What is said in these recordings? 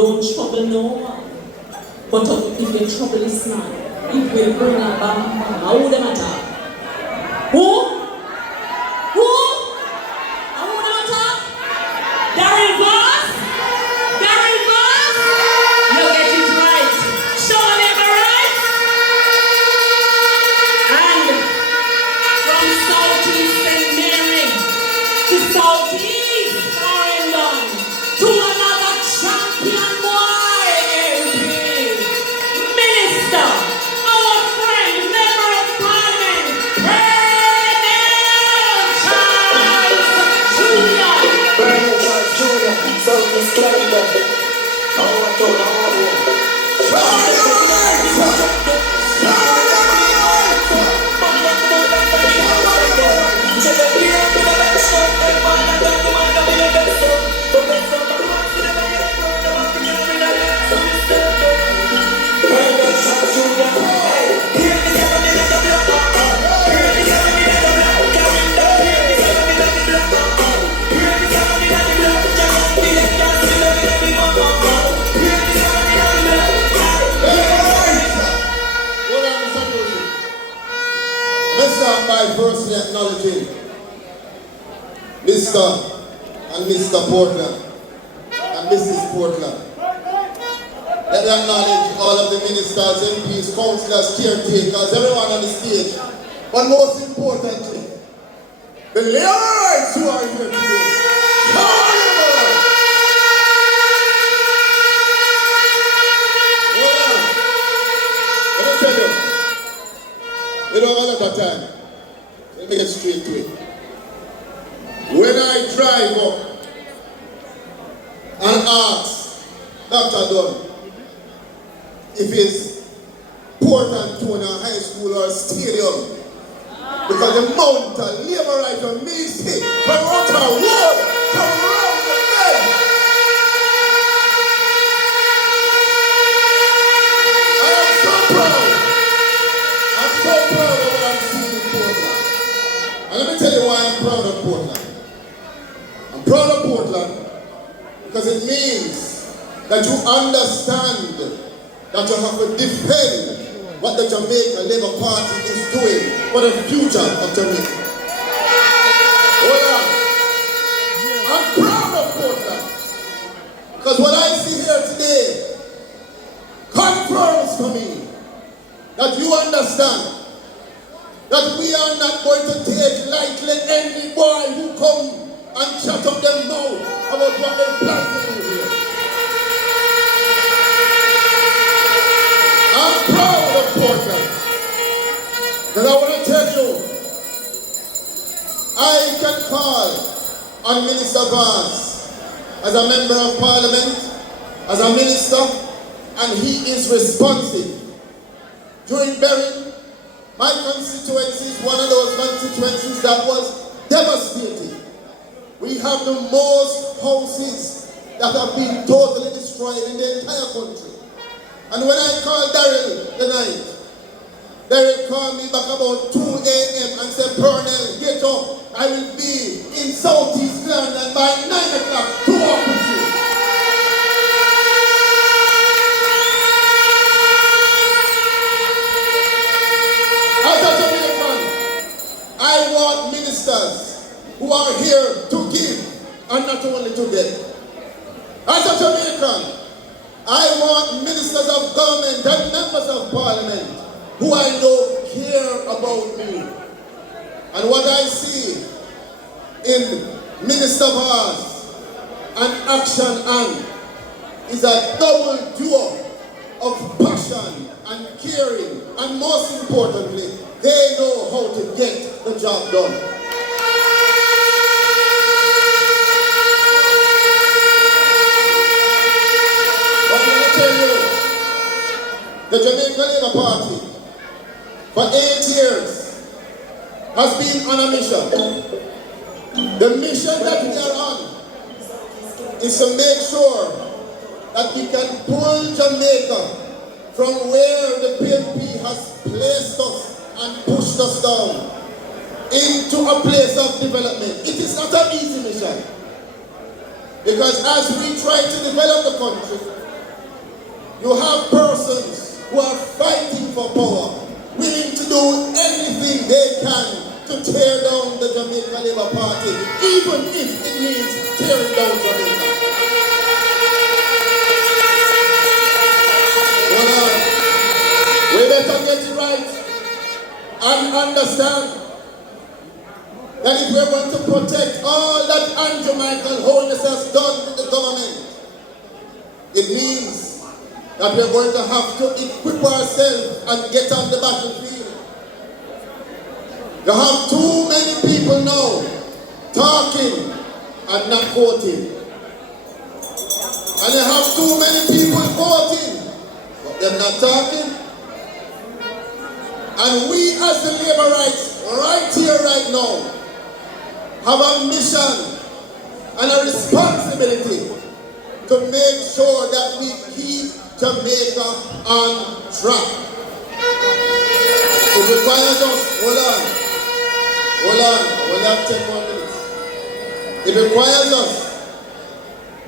Don't trouble no one. But if you trouble this man, it will bring a bam bam. How would them attack? Who? Who? How would them attack? Darren Voss? Darren Voss? You get it right. Show them right. And from Southeast St. Mary to Southeast Farringdon to another champion boy, MP, Minister, our friend, Member of Parliament, Pearnel Charles Jr. Southeast Canada. By firstly acknowledging Mr. and Mr. Portland and Mrs. Portland. Let me acknowledge all of the ministers, MPs, councillors, caretakers, everyone on the stage. But most importantly, the laborers who are here today. Let me tell you, we don't have a lot of time. Let me get straight to it. When I drive up and ask Dr. Dunn if it's Port Antonia High School or Stadium, because the amount of labor right on me say from out the road to around the bed. I am so proud. I'm so proud of what I'm seeing in Portland. And let me tell you why I'm proud of Portland. I'm proud of Portland because it means that you understand that you have to defend what the Jamaica Labour Party is doing for the future of Jamaica. Oh yeah. I'm proud of Portland because what I see here today confirms for me that you understand that we are not going to take lightly any boy who come and shut up their mouth about what they plan to do here. I'm proud of Portland. And I want to tell you, I can call on Minister Voss as a member of Parliament, as a minister, and he is responsive. During Berry, my constituency is one of those constituencies that was devastated. We have the most houses that have been totally destroyed in the entire country. And when I called Daryl tonight, Daryl called me back about 2 a.m. and said, Pearnel, get up. I will be in Southeast London by 9 o'clock to walk with you. As a Jamaican, I want ministers who are here to give and not only to get. As a Jamaican, I want ministers of government and members of parliament who I know care about me. And what I see in Minister Voss and Action and is a double duo of passion and caring, and most importantly, they know how to get the job done. The Jamaica Labour Party, for 8 years, has been on a mission. The mission that we are on is to make sure that we can pull Jamaica from where the PNP has placed us and pushed us down into a place of development. It is not an easy mission. Because as we try to develop the country, You have persons who are fighting for power, willing to do anything they can to tear down the Jamaica Labour Party, even if it means tearing down Jamaica. Well, we better get it right and understand that if we're going to protect all that Andrew Michael Holness has done with the government, it means that we're going to have to equip ourselves and get on the battlefield. You have too many people now talking and not voting. And you have too many people voting, but they're not talking. And we as the labor rights, right here, right now, have a mission and a responsibility to make sure that we keep Jamaica on track. It requires us, hold on, we have 10 more minutes. It requires us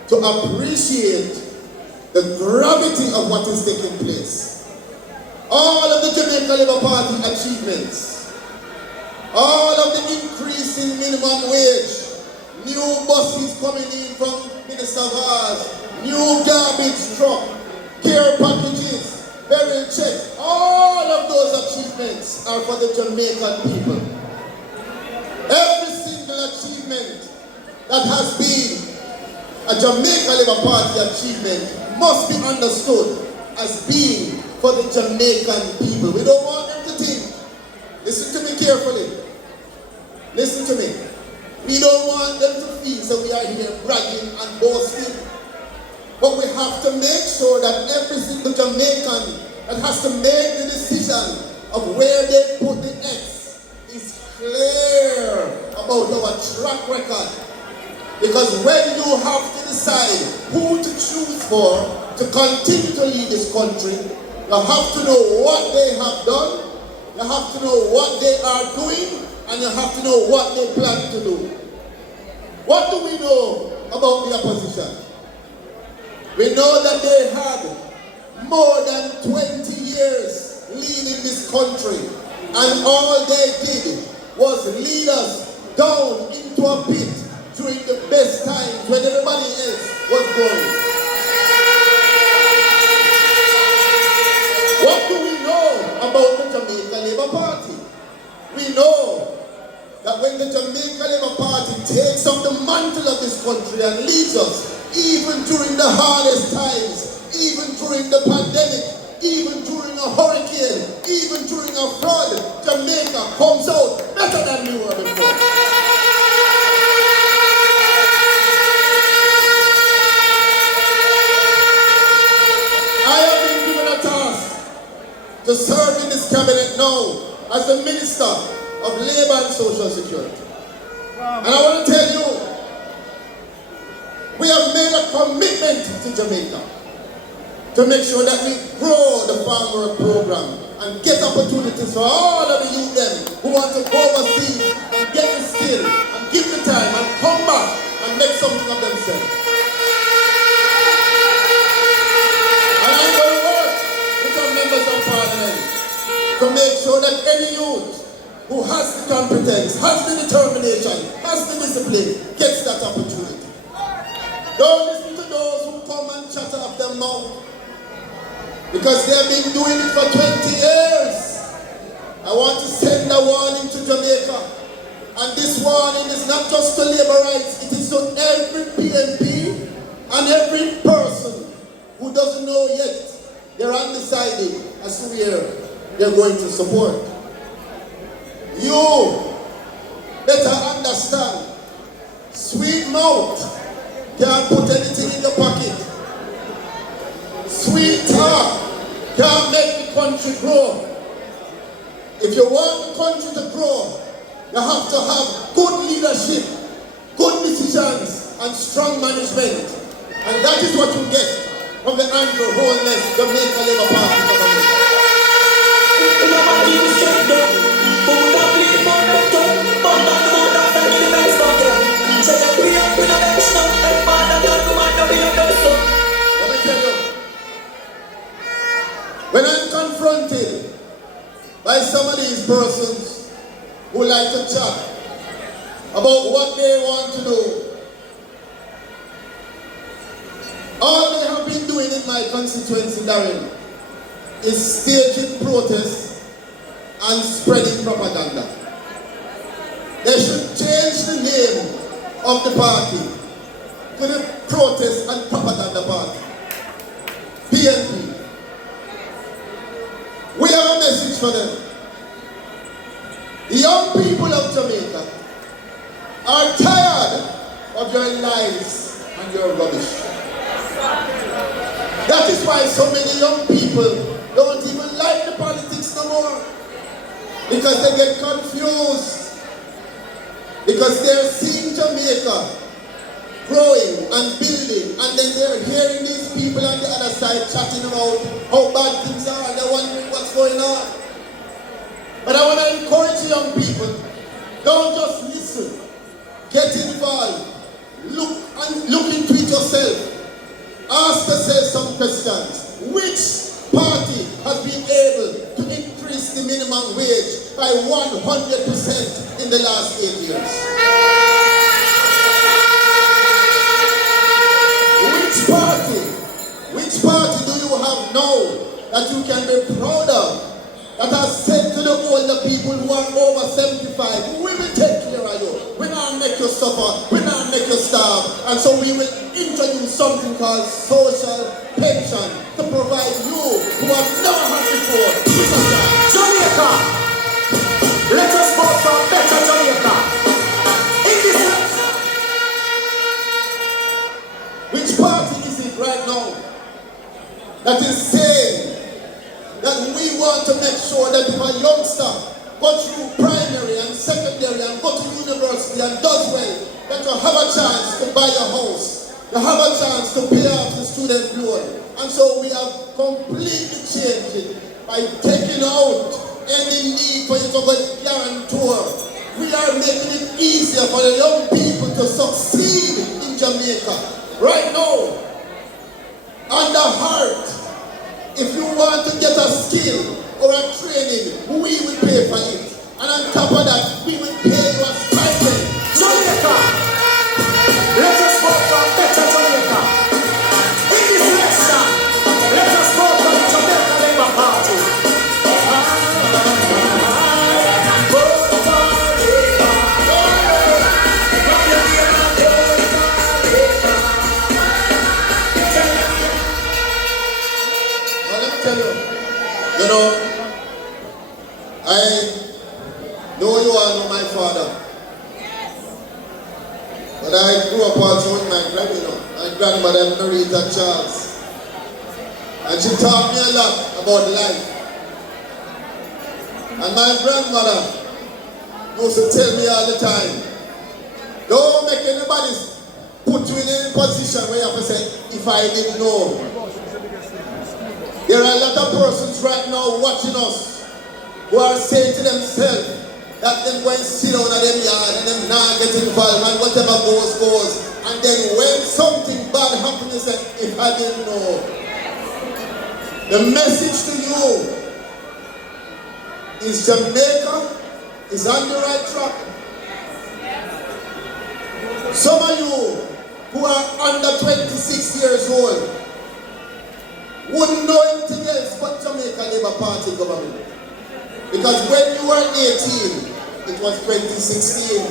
to appreciate the gravity of what is taking place. All of the Jamaica Labour Party achievements, all of the increase in minimum wage, new buses coming in from Minister Vaz, new garbage truck, care packages, burial checks, all of those achievements are for the Jamaican people. Every single achievement that has been a Jamaica Labour Party achievement must be understood as being for the Jamaican people. We don't want them to think, listen to me carefully, listen to me. We don't want them to feel that we are here bragging and boasting. But we have to make sure that every single Jamaican that has to make the decision of where they put the X is clear about our track record. Because when you have to decide who to choose for to continue to lead this country, you have to know what they have done, you have to know what they are doing, and you have to know what they plan to do. What do we know about the opposition? We know that they had more than 20 years leading this country, and all they did was lead us down into a pit during the best times when everybody else was going. What do we know about the Jamaica Labour Party? We know that when the Jamaica Labour Party takes up the mantle of this country and leads us, even during the hardest times, even during the pandemic, even during a hurricane, even during a flood, Jamaica comes out better than we were before. I have been given a task to serve in this cabinet now as the Minister of Labour and Social Security. And I want to tell you, we have made a commitment to Jamaica to make sure that we grow the farm work program and get opportunities for all of the youth them who want to go overseas and get the skill and give the time and come back and make something of themselves. And I'm going to work with our members of parliament to make sure that any youth who has the competence, has the determination, has the discipline, gets that opportunity. Don't listen to those who come and chatter off their mouth, because they have been doing it for 20 years. I want to send a warning to Jamaica, and this warning is not just to labor rights, it is to every PNP and every person who doesn't know yet. They're undecided as to where they're going to support. You better understand, sweet mouth can't put anything in your pocket. Sweet talk can't make the country grow. If you want the country to grow, you have to have good leadership, good decisions, and strong management. And that is what you get from the Andrew Holness Jamaica Labour Party government. Let me tell you, When I'm confronted by some of these persons who like to chat about what they want to do, all they have been doing in my constituency, Darren, is staging protests and spreading propaganda. They should change the name of the party to the Protest and Propaganda Party, PNP. We have a message for them. The young people of Jamaica are tired of your lies and your rubbish. That is why so many young people don't even like the politics no more. Because they get confused. Because they're seeing Jamaica growing and building, and then they're hearing these people on the other side chatting about how bad things are, and they're wondering what's going on. But I want to encourage young people, don't just listen. Get involved. Look into it yourself. Ask yourself some questions. Which party has been able to increase the minimum wage by 100% in the last 8 years? Which party do you have now that you can be proud of, that has said to the older people who are over 75, we will take care of you, we not make you suffer, we not make you starve, and so we will introduce something called social pension to provide you who have never had before. Jamaica, let us vote for better Jamaica. In this election. Which party is it right now that is saying that we want to make sure that if a youngster goes through primary and secondary and go to university and does well, that you have a chance to buy a house, you have a chance to pay off the student loan? And so we have completely changed it by taking out any need for you to go guarantor. We are making it easier for the young people to succeed in Jamaica. Right now, on the heart, if you want to get a skill or a training, we will pay for it. And on top of that, we will pay you a stipend. Jamaica, let us vote for better Jamaica. In this election, let us vote for the Jamaica Labour Party. Tell you know, I know you all know my father, but I grew up also with my grandmother, Norita Charles, and she taught me a lot about life. And my grandmother used to tell me all the time, don't make anybody put you in any position where you have to say, if I didn't know. There are a lot of persons right now watching us who are saying to themselves that them go and sit down at them yard and them not get involved and whatever goes. And then when something bad happens, they say, if I didn't know. The message to you is Jamaica is on the right track. Some of you who are under 26 years old wouldn't know anything else but Jamaica Labour Party government. Because when you were 18, it was 2016.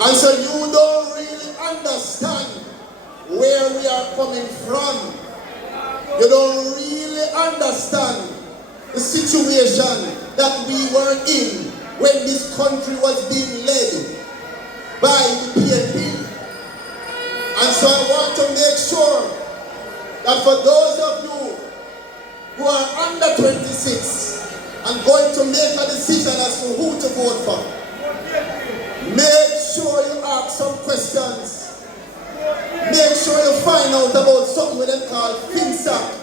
And so you don't really understand where we are coming from. You don't really understand the situation that we were in when this country was being led by the PNP. And so I want to make sure that for those of you who are under 26 and going to make a decision as to who to vote for, make sure you ask some questions. Make sure you find out about something with them called FinSac.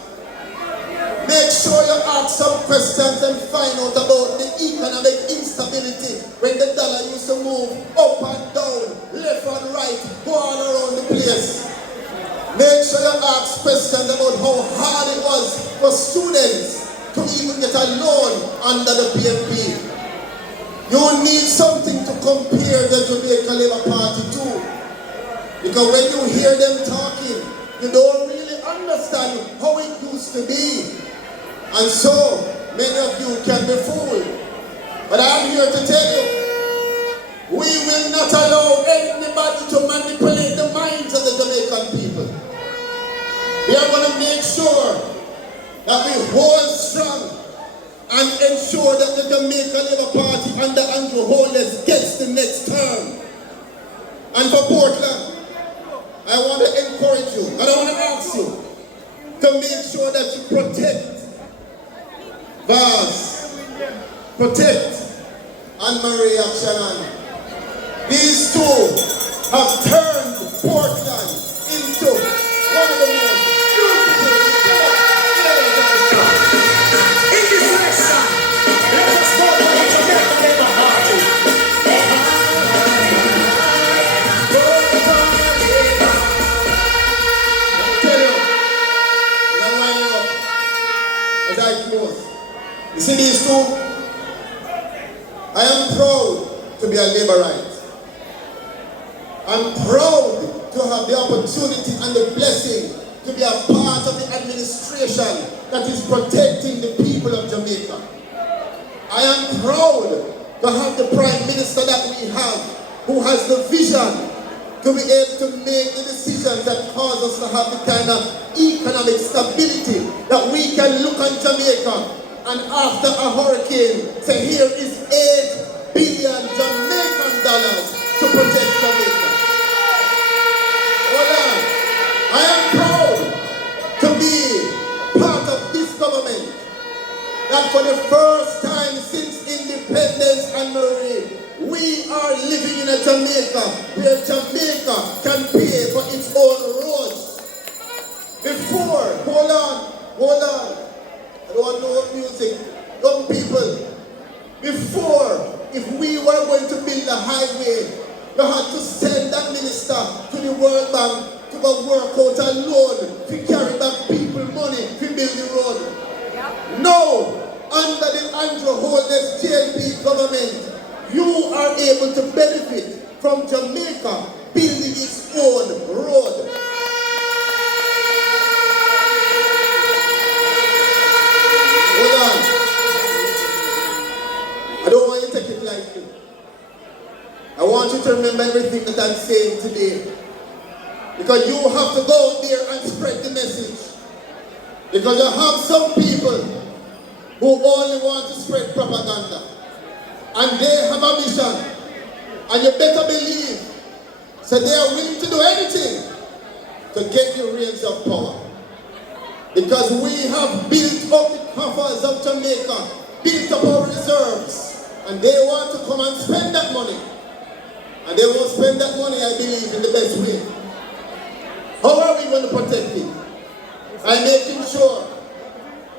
Make sure you ask some questions and find out about the economic instability when the dollar used to move up and down, left and right, go all around the place. Make sure you ask questions about how hard it was for for students to even get a loan under the PMP. You need something to compare the Jamaica Labour Party to. Because when you hear them talking, you don't really understand how it used to be. And so, many of you can be fooled. But I am here to tell you, we will not allow anybody to manipulate the minds of the Jamaican people. We are going to make sure that we hold strong and ensure that the Jamaica Labour Party under Andrew Holness gets the next term. And for Portland, I want to encourage you and I want to ask you to make sure that you protect Vaz, protect Anne-Marie Akshanan. These two have turned Portland into one of the most beautiful areas of the country. In this election, let us vote for the Jamaica Labour Party. Tell you, I'm winding up as I close. You see these two? I am proud to be a Labourite. I'm proud to have the opportunity and the blessing to be a part of the administration that is protecting the people of Jamaica. I am proud to have the Prime Minister that we have, who has the vision to be able to make the decisions that cause us to have the kind of economic stability that we can look at Jamaica and after a hurricane say here is $8 billion Jamaican dollars to protect Jamaica. Hold on. I am proud to be part of this government that for the first time since independence, Anne-Marie, we are living in a Jamaica where Jamaica can pay for its own roads. Before, hold on, I don't know music, young people. Before, if we were going to build a highway, you had to send that minister to the World Bank to go work out a loan to carry back people money to build the road. Now, under the Andrew Holness JLP government, you are able to benefit from Jamaica building its own road. Hold on. I don't want you to take it lightly. I want you to remember everything that I'm saying today. Because you have to go out there and spread the message. Because you have some people who only want to spread propaganda. And they have a vision. And you better believe, so they are willing to do anything to get the reins of power. Because we have built up the coffers of Jamaica, built up our reserves, and they want to come and spend that money. And they won't spend that money, I believe, in the best way. How are we going to protect it? By making sure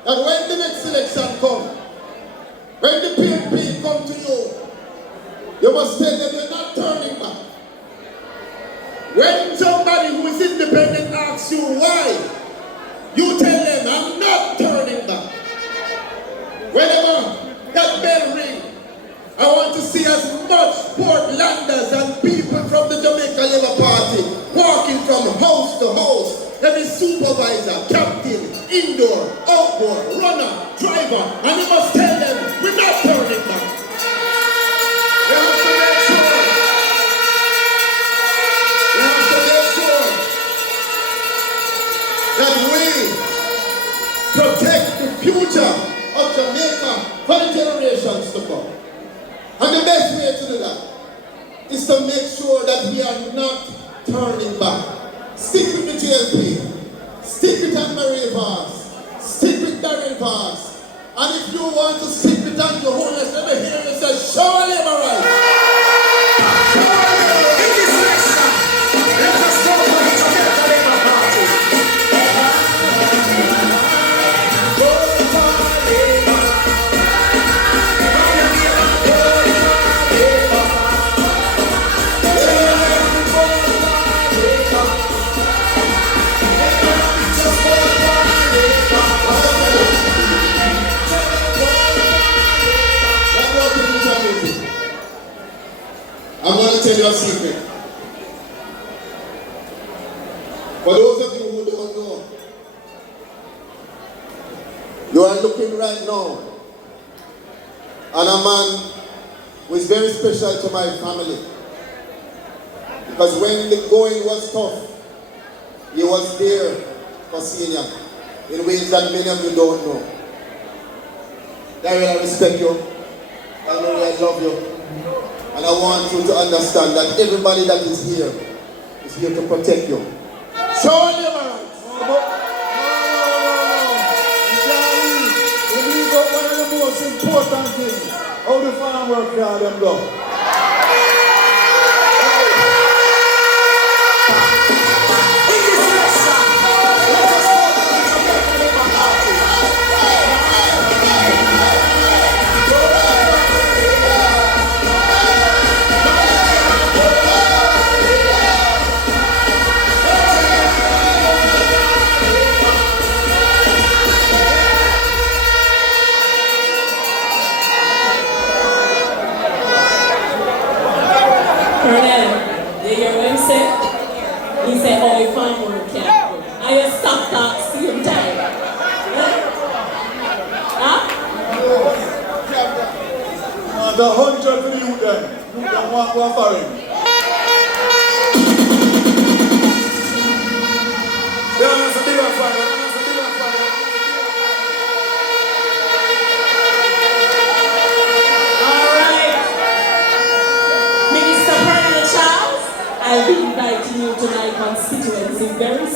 that when the next election comes, when the PNP come to you, you must tell them you're not turning back. When somebody who is independent asks you why, you tell them, I'm not turning back. Whenever that bell rings, I want to see as much Portlanders and people from the Jamaica Labour Party walking from house to house. Every supervisor, captain, indoor, outdoor, runner, driver, and you must tell them, we're not turning back. You have to make sure. You have to make sure that we protect the future of Jamaica for the generations to come. And the best way to do that is to make sure that we are not turning back. Stick with the JLP. Stick with Anne-Marie Vaz. Stick with Darren Vaz. And if you want to stick with Andrew Holness, let me hear you say, show a Labour right. Show a Labour right. In this election, let us vote for the Jamaica Labour Party. Vote for Labour. Just vote for Labour. tell you a secret. For those of you who don't know, you are looking right now at a man who is very special to my family. Because when the going was tough, he was there for senior in ways that many of you don't know. Daryl, I respect you. I know I love you. And I want you to understand that everybody that is here to protect you. Show them your rights. No. You leave out one of the most important things. How the farm work for them go. Pearnel, you hear what he said? He said, oh, if I'm working, I just stop that same time. Huh? The 100 for you then. You can walk one for him. Yeah, that's a bigger fire. I'll be inviting you to my constituency very soon.